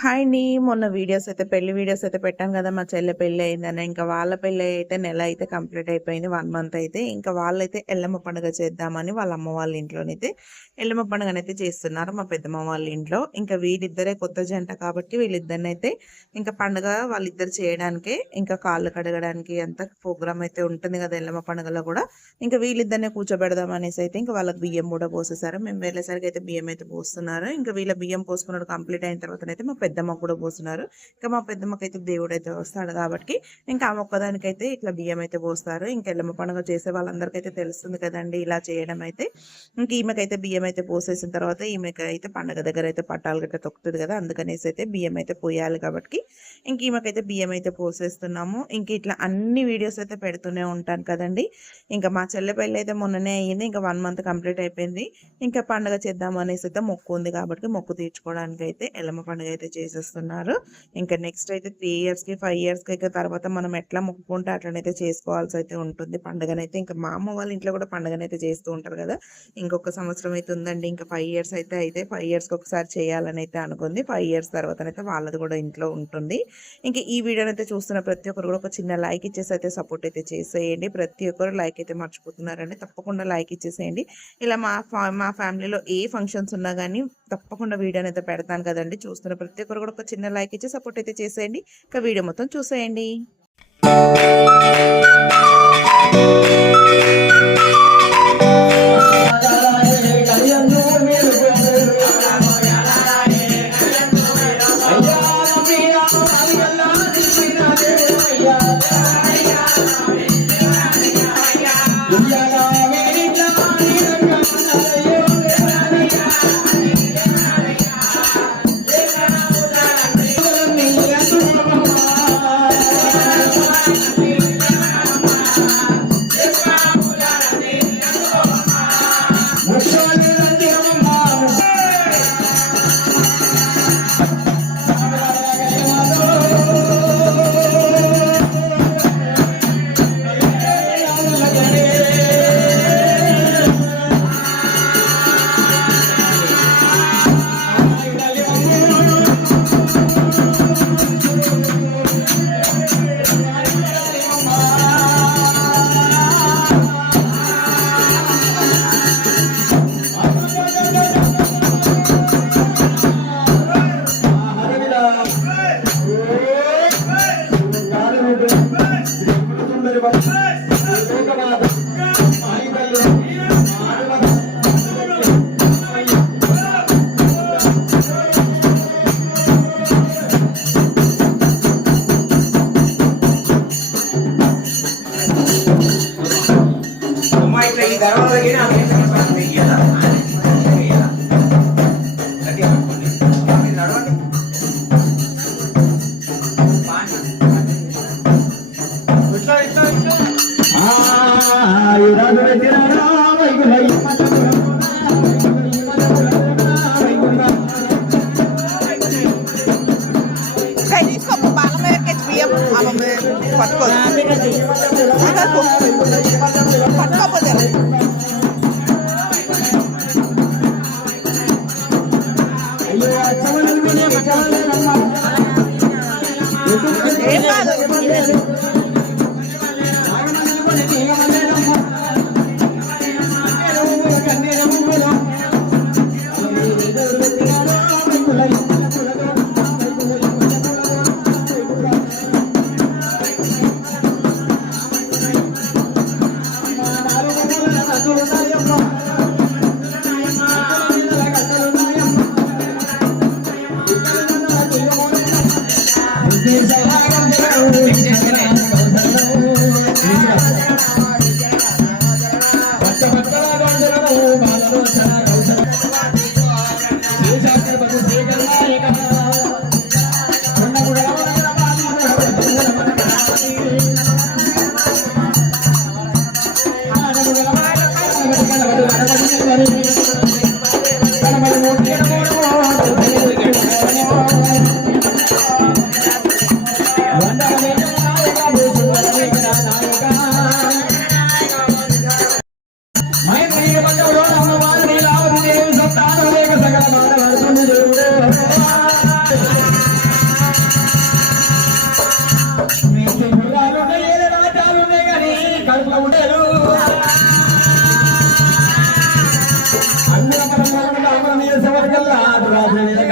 Hi అండి. మొన్న పెళ్లి వీడియోస్ అయితే పెట్టాను కదా! మా చెల్లె పెళ్లి అయిందని. ఇంకా వాళ్ళ పెళ్లి అయితే నెల అయితే కంప్లీట్ అయిపోయింది. 1 మంత్ అయితే. ఇంకా వాళ్ళైతే ఎల్లమ్మ పండుగ చేద్దామని వాళ్ళ అమ్మ వాళ్ళ ఇంట్లోనైతే ఎల్లమ్మ పండుగనైతే చేస్తున్నారు మా పెద్దమ్మ వాళ్ళ ఇంట్లో. ఇంకా వీళ్ళిద్దరే కొత్త జంట కాబట్టి వీళ్ళిద్దరినైతే ఇంకా పండుగ వాళ్ళిద్దరు చేయడానికే ఇంకా కాళ్ళు కడగడానికి అంత ప్రోగ్రామ్ అయితే ఉంటుంది కదా! ఎల్లమ్మ పండుగలో కూడా. ఇంకా వీళ్ళిద్దరినే కూర్చోబెడదాం అనేసి అయితే ఇంకా వాళ్ళకి బియ్యం కూడా పోసేసారు. మేము వెళ్ళేసరికి అయితే బియ్యం అయితే పోస్తున్నారు. ఇంకా వీళ్ళ బియ్యం పోసుకున్నాడు కంప్లీట్ అయిన తర్వాతనైతే మా పెద్దమ్మకు కూడా పోస్తున్నారు. ఇంకా మా పెద్దమ్మకైతే దేవుడైతే వస్తాడు కాబట్టి ఇంకా ఆమె ఒక్కదానికైతే ఇట్లా బియ్యం అయితే పోస్తారు. ఇంకా ఎల్లమ్మ పండుగ చేసే వాళ్ళందరికైతే తెలుస్తుంది కదండి ఇలా చేయడం అయితే. ఇంక ఈమెకైతే బియ్యం అయితే పోసేసిన తర్వాత ఈమెకైతే పండుగ దగ్గర అయితే పట్టాలు గట్ట తొక్కుతుంది కదా, అందుకనేసి అయితే బియ్యం అయితే పోయాలి కాబట్టి ఇంక ఈమెకైతే బియ్యం అయితే పోసేస్తున్నాము. ఇంక ఇట్లా అన్ని వీడియోస్ అయితే పెడుతూనే ఉంటాను కదండి. ఇంకా మా చెల్లె పెళ్ళి అయితే మొన్ననే అయ్యింది. ఇంకా 1 మంత్ కంప్లీట్ అయిపోయింది. ఇంకా పండుగ చేద్దాం అనేసి అయితే మొక్కు ఉంది కాబట్టి మొక్కు తీర్చుకోవడానికి అయితే ఎల్లమ్మ పండుగ అయితే చేసేస్తున్నారు. ఇంకా నెక్స్ట్ అయితే 3 ఇయర్స్కి 5 ఇయర్స్కి అయితే తర్వాత మనం ఎట్లా మొక్కుకుంటే అట్లనైతే చేసుకోవాల్సి అయితే ఉంటుంది పండుగనైతే. ఇంకా మా అమ్మ వాళ్ళ ఇంట్లో కూడా పండుగనైతే చేస్తూ ఉంటారు కదా. ఇంకొక సంవత్సరం అయితే ఉందండి. ఇంకా 5 ఇయర్స్ అయితే 5 ఇయర్స్కి ఒకసారి చేయాలని అయితే అనుకుంది. 5 ఇయర్స్ తర్వాతనైతే వాళ్ళది కూడా ఇంట్లో ఉంటుంది. ఇంకా ఈ వీడియోని అయితే చూస్తున్న ప్రతి ఒక్కరు కూడా ఒక చిన్న లైక్ ఇచ్చేసి అయితే సపోర్ట్ అయితే చేసేయండి. ప్రతి ఒక్కరు లైక్ అయితే మర్చిపోతున్నారండి, తప్పకుండా లైక్ ఇచ్చేసేయండి. ఇలా మా ఫ్యామిలీలో ఏ ఫంక్షన్స్ ఉన్నా కానీ తప్పకుండా వీడియోని అయితే పెడతాను కదండి. చూస్తున్న ప్రతి ఒక్కరు కూడా ఒక చిన్న లైక్ ఇచ్చి సపోర్ట్ అయితే చేసేయండి. ఇంకా వీడియో మొత్తం చూసేయండి.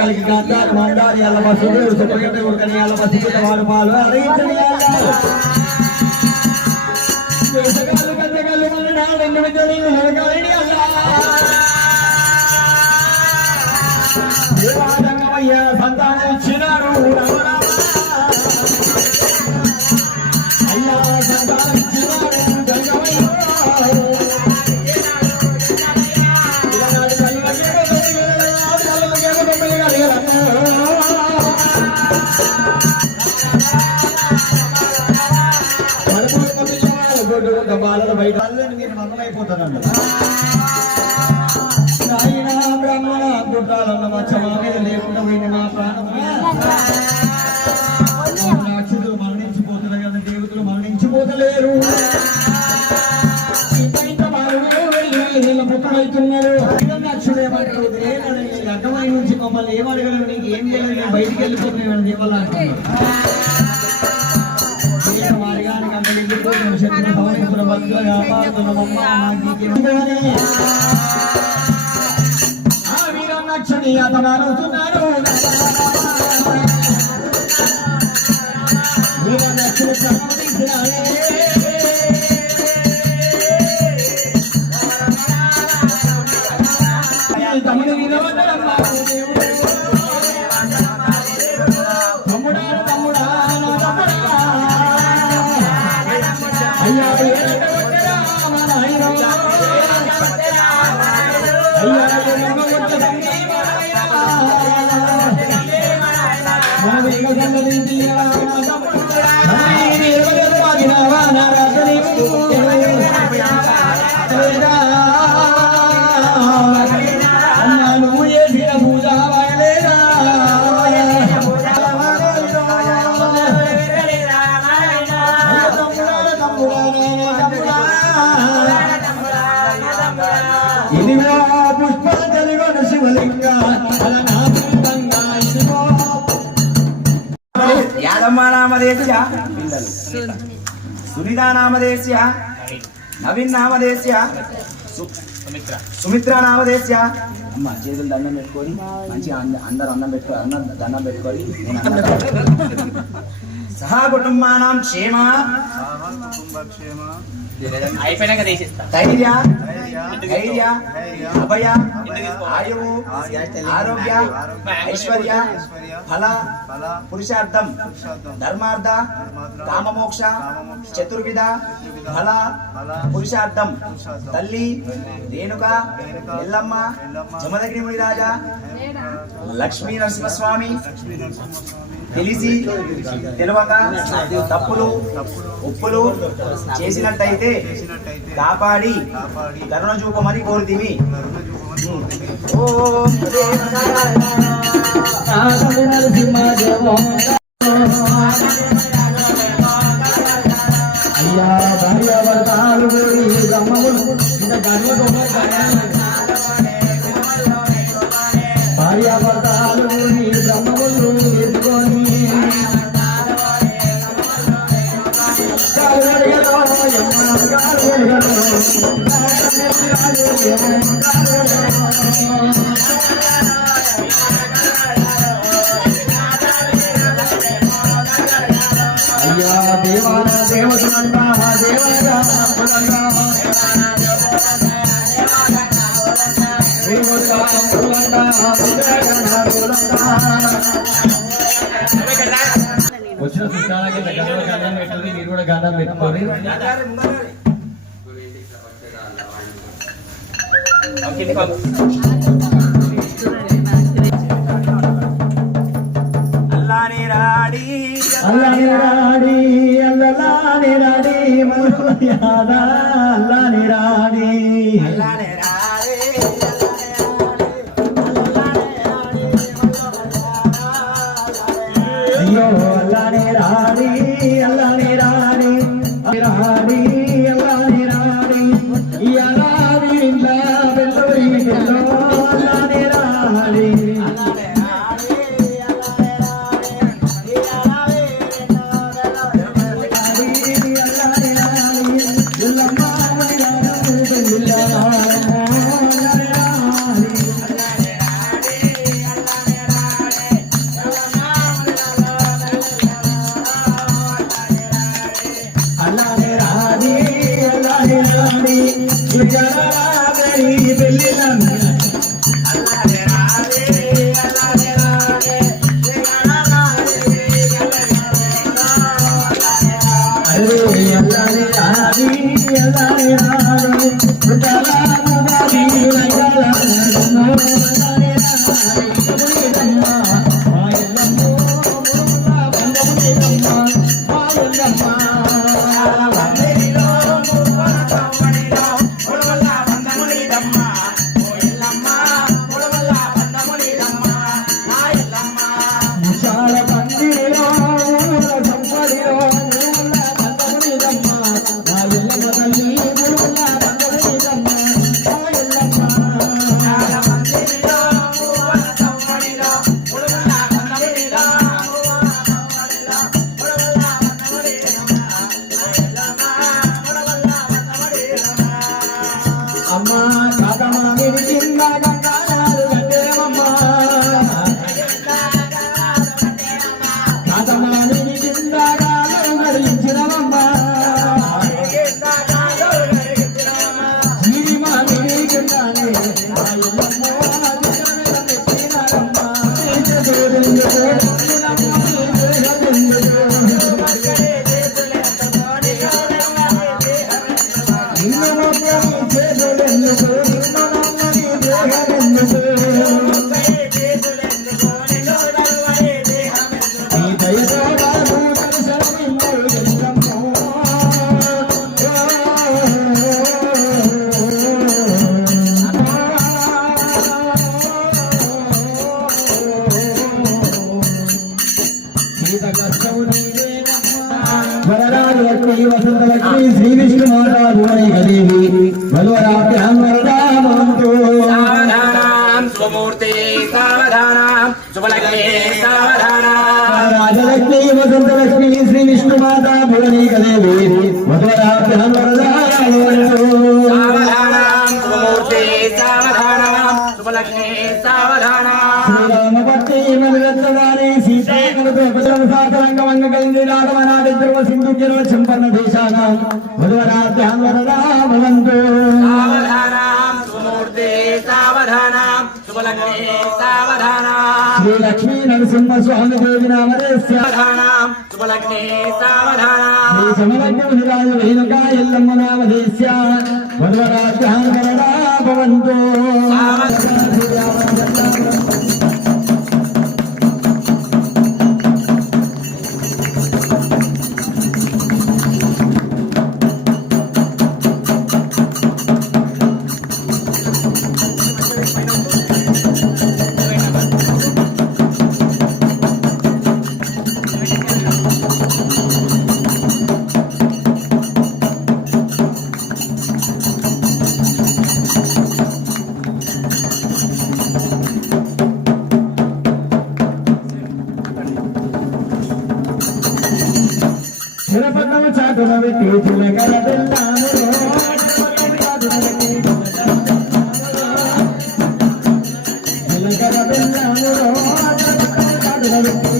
కలిగి గంధాలు మందాలు ఎలా బస్సులు సుఖగడ్డ ఉడకని ఎలా బస్సు వారు పాలు అడిగించని సంతానం ఇచ్చినారు అయ్యా సంతానం బాలలు బయట మీరు మన్నమైపోతారండి బ్రాహ్మణ గుడ్డాలన్న మచ్చమా మీద లేకుండా పోయిన నా ప్రాణం రాక్షసులు మరణించిపోతున్నారు కదా దేవతలు మరణించిపోతలేరు పుట్టులవుతున్నారు అడ్డమై నుంచి మమ్మల్ని ఏమడగలను నీకు ఏం చేయాలి నేను బయటికి వెళ్ళిపోతున్నాను దేవాల వీరన్నక్షణి అతమానవుతున్నారు వీరన్నక్షణి తమ్ముడు వినవద్దరమ్మా తమ్ముడా తమ్ముడా అయ్యా నువ్వు చేసిన పూజ వాయలేదా ఇదిగో పుష్పాంజలిగొన శివలింగ యాదమ్మ నామదేశ్య సునితా నామదేశ్య నవీన్ నామదేశ్య సుమిత్ర నామదేశ్య అమ్మ చేతులు దండం పెట్టుకొని మంచిగా అందరు అన్నం పెట్టుకొని అన్నం దండం పెట్టుకొని సహా కుటుంబానాం క్షేమ అయిపోయినాక ధైర్య ధైర్య అభయ ఆయువు ఆరోగ్య ఐశ్వర్య ఫల పురుషార్థం ధర్మార్థ కామమోక్ష చతుర్విధ ఫల పురుషార్థం తల్లి రేణుక ఎల్లమ్మ జమదగ్ని మునిరాజా లక్ష్మీ నరసింహస్వామి తెలిసి తెలియక తప్పులు ఉప్పులు చేసినట్టయితే కాపాడి కరుణ చూపమని కోరుతీవి. భార్యాభర్తలు బ్రహ్మములు ఎదుకొని అయ్యా దేవాన దేవతలంట దేవగా వచ్చిన చుట్టాలకి గంధం పెట్టాలి మీరు కూడా గంధం పెట్టుకోవాలి. అల్లాని రాడి అల్లాని రాడి అల్లాని రాడి మరుయాద అల్లాని రాడి అల్లాని రాడి అయ్యో అల్లాని రాడి అల్లాని రాడి రాడి అల్లాని రాడి యారాడి ఇంట్లో వెళ్ళి వెళ్ళో అల్లాని రాడి वरदालक्ष्मी वसंतलक्ष्मी श्री विष्णु माता भुवनेक देवी बलवराभ्यां वरदामन्तु सावधानां स्वमूर्ते सावधानां शुभलग्ने सावधानां राजलक्ष्मी वसंतलक्ष्मी श्री विष्णु माता भुवनेक देवी बलवराभ्यां वरदामन्तु सावधानां स्वमूर्ते सावधानां शुभलग्ने सावधानां श्रीरामपत्नी मनरत्नवाणी सीता सिंधु किरण संपन्न देशानां वरदाभ्यां वरदामन्तु सावधानां स्वमूर्ते सावधानां शुभलग्ने सावधानां श्री लक्ष्मी नरसिंह स्वामी देवी नामधेयस्य सावधानां शुभलग्ने सावधानां श्री समलग्न विराज रेणुका यल्लम्म नामधेयस्य वरदाभ्यां वरदामन्तु చిరపన్నము చాటున పెట్టి చిలకర బెల్లాను చిలకర బెల్లాను చాటున పెట్టి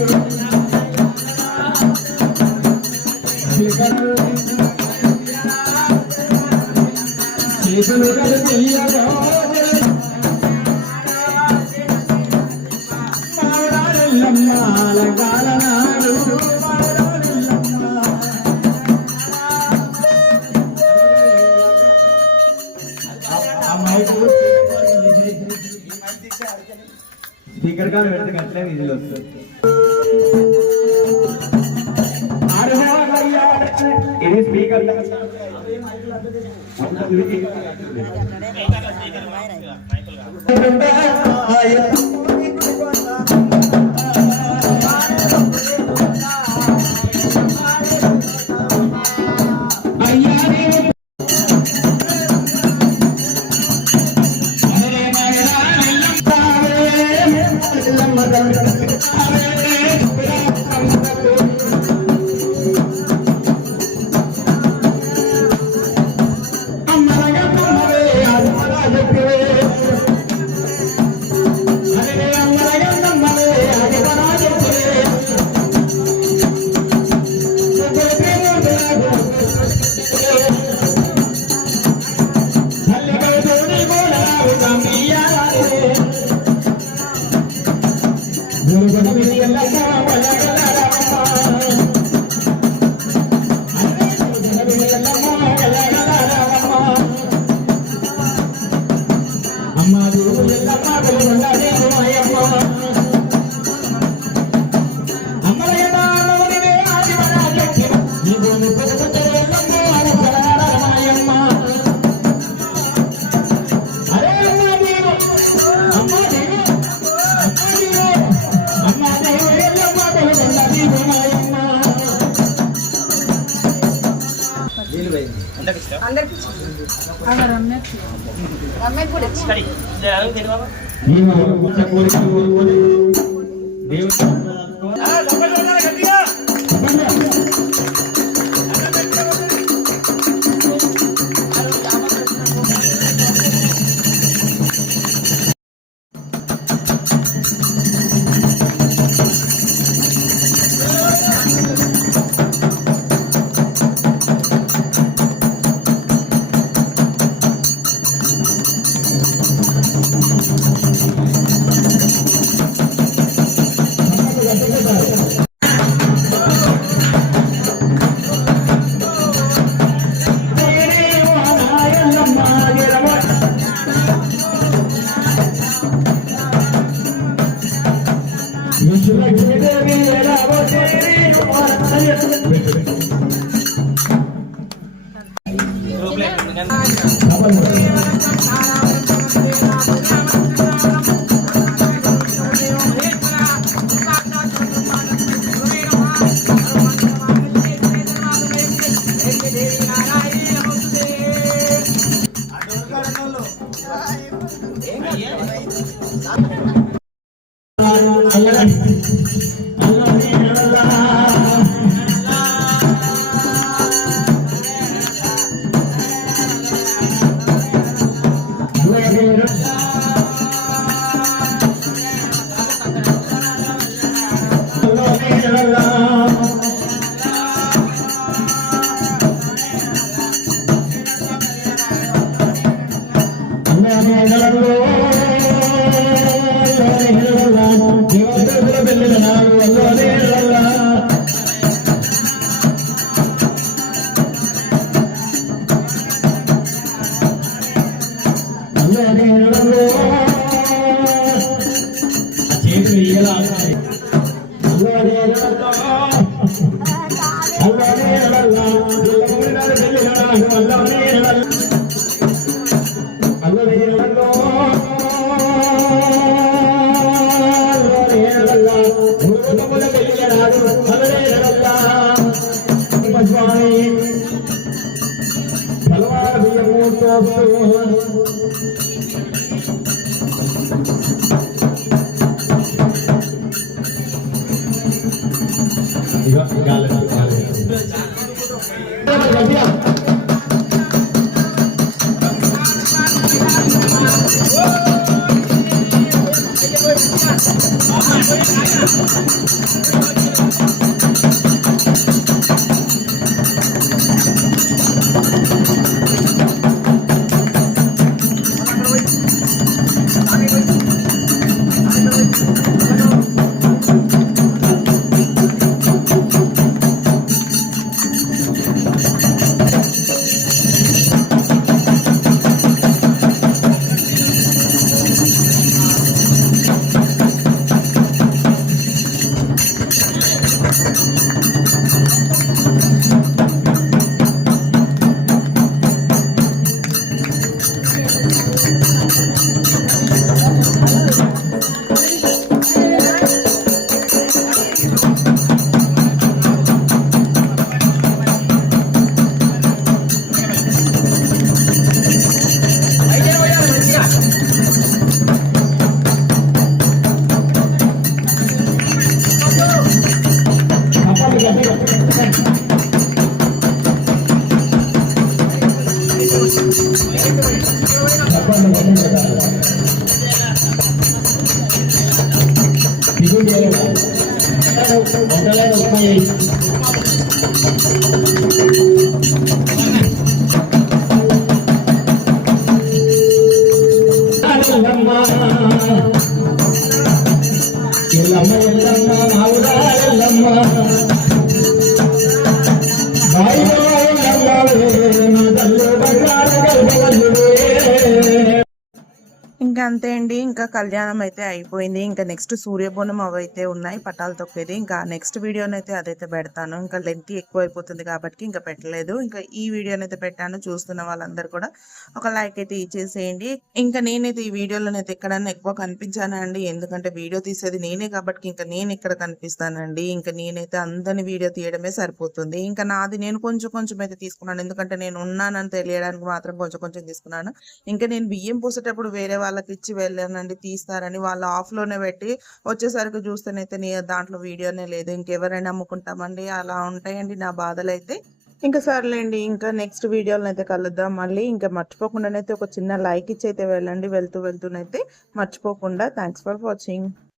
చేతులు కలిపియగా మారాలెల్లమ్మ అలగాలనాడు స్పీకర్ కార్డు పెడితే అట్లే విజిల్ వస్తుంది. ఇది స్పీకర్ ఇంకా అంతే సర్లేండి, ఇంకా కళ్యాణం అయితే అయిపోయింది. ఇంకా నెక్స్ట్ సూర్యబోనం అవైతే ఉన్నాయి, పటాలు తొక్కేది. ఇంకా నెక్స్ట్ వీడియోనైతే అదైతే పెడతాను. ఇంకా లెంత్ ఎక్కువ అయిపోతుంది కాబట్టి ఇంకా పెట్టలేదు. ఇంకా ఈ వీడియోనైతే పెట్టాను. చూస్తున్న వాళ్ళందరూ కూడా ఒక లైక్ అయితే ఇచ్చేసేయండి. ఇంకా నేనైతే ఈ వీడియోలోనైతే ఎక్కడన్నా ఎక్కువ కనిపించానండి, ఎందుకంటే వీడియో తీసేది నేనే కాబట్టి ఇంకా నేను ఇక్కడ కనిపిస్తానండి. ఇంకా నేనైతే అందరిని వీడియో తీయడమే సరిపోతుంది. ఇంకా నాది నేను కొంచెం కొంచెం అయితే తీసుకున్నాను, ఎందుకంటే నేను ఉన్నానని తెలియడానికి మాత్రం కొంచెం కొంచెం తీసుకున్నాను. ఇంకా నేను బియ్యం పోసేటప్పుడు వేరే వాళ్ళకి ఇచ్చి వెళ్ళానండి, తీస్తారని. వాళ్ళు ఆఫ్లోనే పెట్టి వచ్చేసరికి చూస్తేనైతే దాంట్లో వీడియోనే లేదు. ఇంకెవరైనా అమ్ముకుంటామండి, అలా ఉంటాయండి నా బాధలు అయితే. ఇంకా సర్లేండి, ఇంకా నెక్స్ట్ వీడియోలో అయితే కలుద్దాం మళ్ళీ. ఇంకా మర్చిపోకుండానైతే ఒక చిన్న లైక్ ఇచ్చి అయితే వెళ్ళండి, వెళ్తూనైతే మర్చిపోకుండా. Thanks for watching.